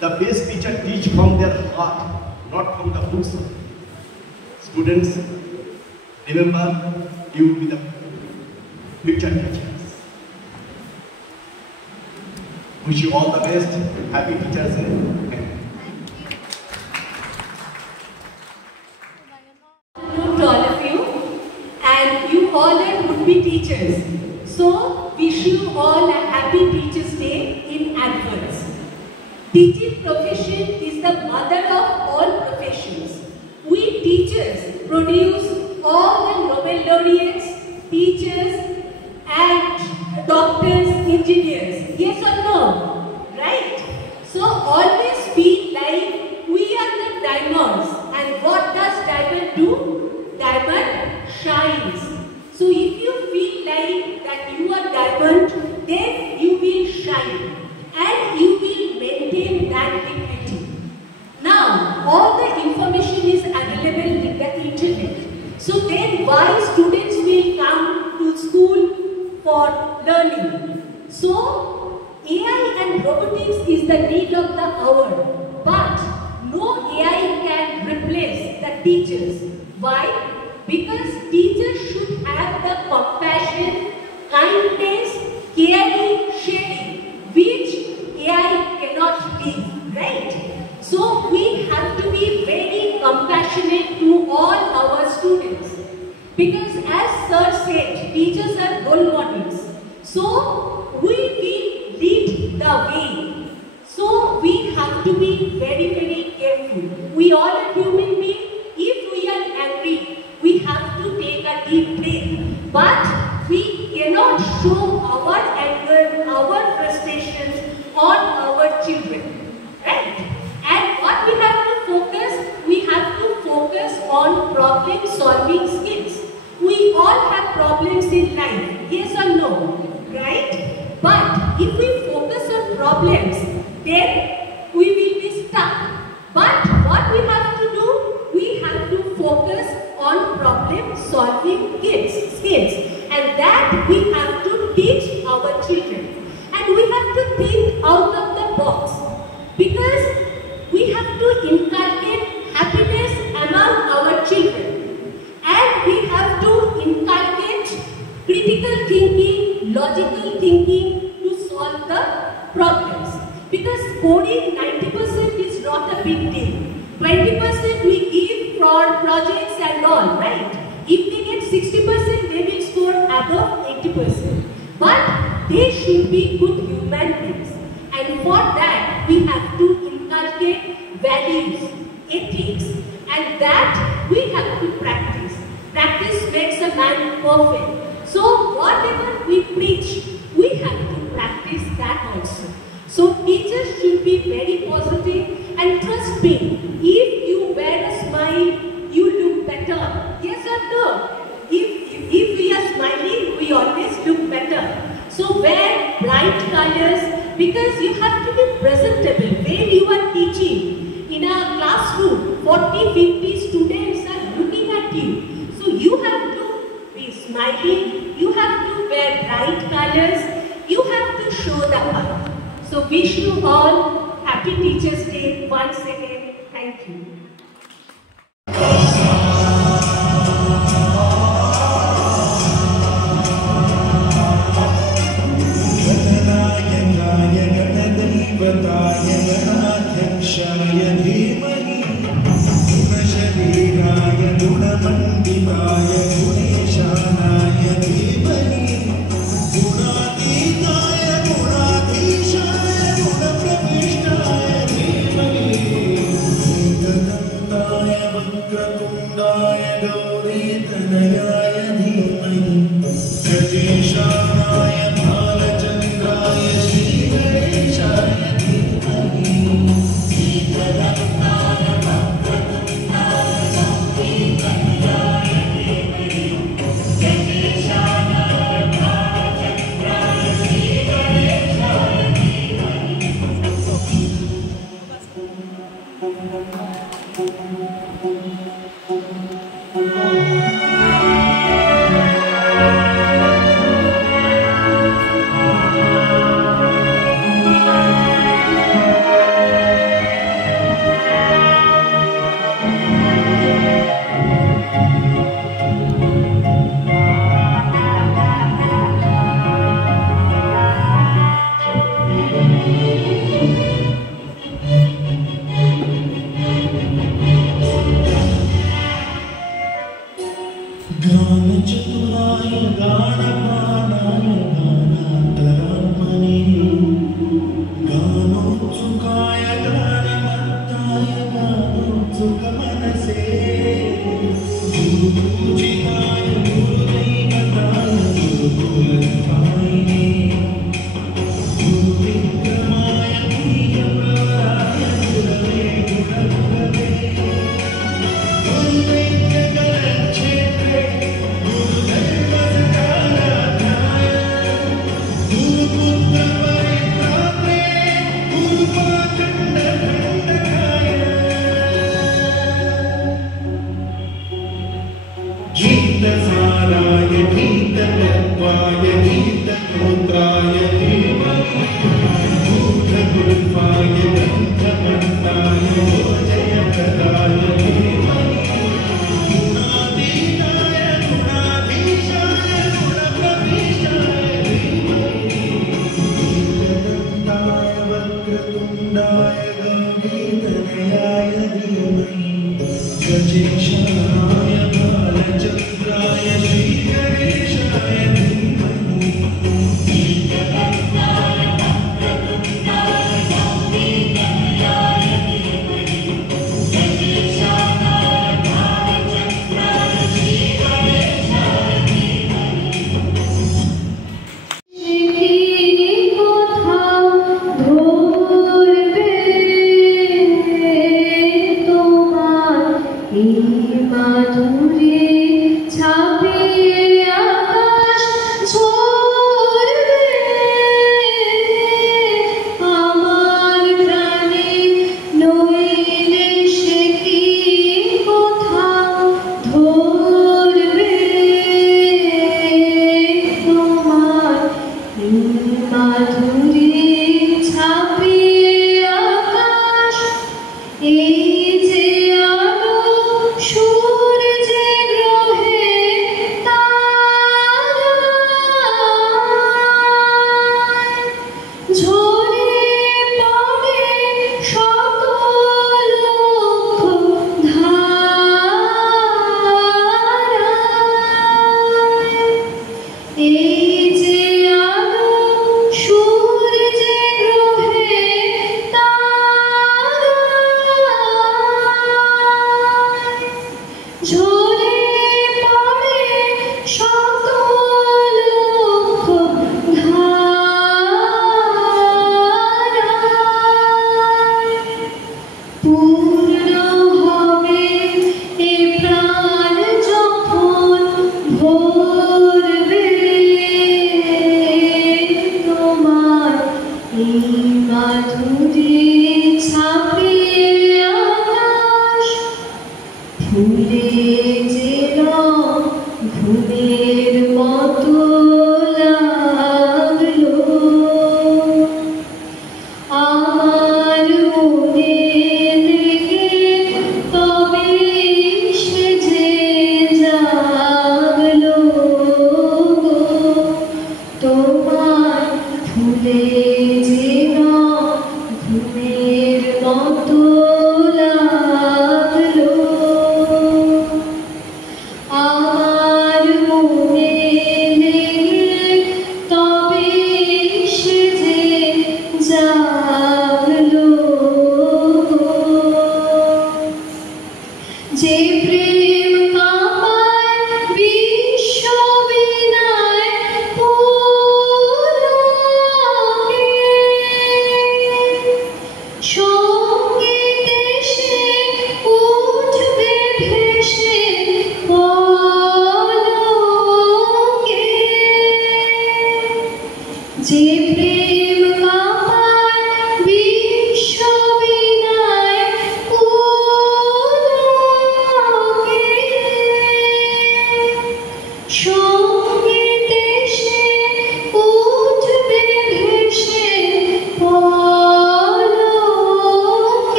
The best teacher teach from their heart, not from the books. Students, remember, you will be the future teachers. Wish you all the best. Happy Teachers Day. To all of you, and you all would be teachers. So, wish you all a happy Teachers Day in advance. Teaching profession is the mother of all professions. We teachers produce all the Nobel laureates, teachers and doctors, engineers. Yes or no? Right? So always feel like we are the diamonds. And what does diamond do? Diamond shines. So if you feel like that you are diamond, then you will shine. And you will maintain that dignity. Now, all the information is available in the internet. So then why students will come to school for learning? So, AI and robotics is the need of the hour. But no AI can replace the teachers. Why? Because teachers should have the compassion, kindness, caring, sharing, which AI cannot give, right? So we have to be very compassionate to all our students. Because as Sir said, teachers are role models. So we will lead the way. So we have to be very, very careful. We all are human beings. If we are angry, we have to take a deep breath. But we cannot show our anger, our frustrations on our children, right? And what we have to focus? We have to focus on problem solving skills. We all have problems in life, yes or no, right? But if we focus on problems, then we will be stuck. But what we have to do? We have to focus on problem solving skills. And that we have to teach our children. And we have to think out of the box, because we have to inculcate happiness among our children, and we have to inculcate critical thinking, logical thinking to solve the problems. Because scoring 90% is not a big deal. 20% we give for projects and all, right? If they get 60%, they will score above 80%. But they should be good human beings. And for that, we have to inculcate values, ethics, and that we have to practice. Practice makes a man perfect. So whatever we preach, we have to practice that also. So teachers should be very positive, and trust me, if you wear a smile, you look better. Yes or no? If we are smiling, we always look better. So wear bright colors, because you have to be presentable. When you are teaching in a classroom, 40-50 students are looking at you. So you have to be smiling, you have to wear bright colors, you have to show the heart. So wish you all happy Teachers Day once again. Thank you. Jai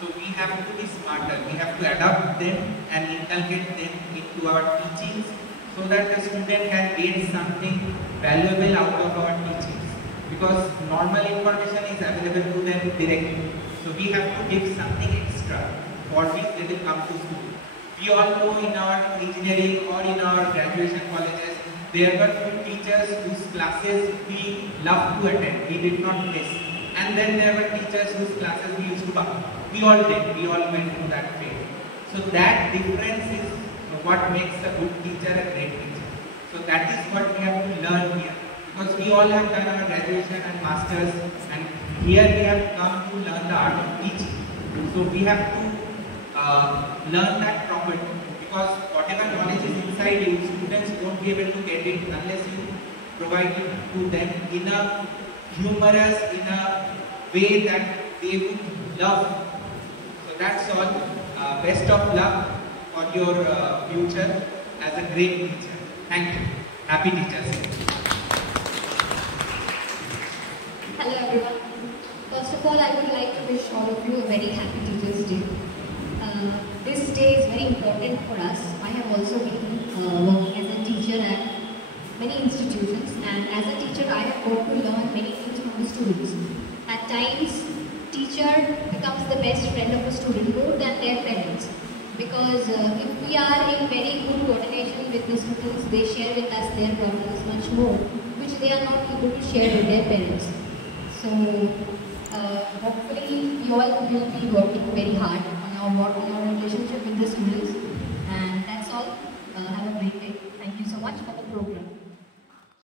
So we have to be smarter. We have to adapt them and inculcate them in to our teachings, so that the student can gain something valuable out of our teachings. Because normal information is available to them directly. So we have to give something extra for which they will come to school. We all know in our engineering or in our graduation colleges, there were few teachers whose classes we loved to attend, we did not miss. And then there were teachers whose classes we used to bunk. We all did, we all went through that phase. So that difference is what makes a good teacher a great teacher. So that is what we have to learn here. Because we all have done our graduation and masters, and here we have come to learn the art of teaching. So we have to learn that properly, because whatever knowledge is inside you, students won't be able to get it unless you provide it to them in a humorous, in a way that they would love. So that's all. Best of luck for your future as a great teacher. Thank you. Happy Teachers Day. Hello everyone. First of all, I would like to wish all of you a very happy Teachers Day. This day is very important for us. I have also been working as a teacher at many institutions, and as a teacher I have got to learn many things from the students. At times, teacher becomes the best friend of a student more than their parents, because if we are in very good coordination with the students, they share with us their problems much more, which they are not able to share with their parents. So hopefully you all will be working very hard on our relationship with the students, and that's all.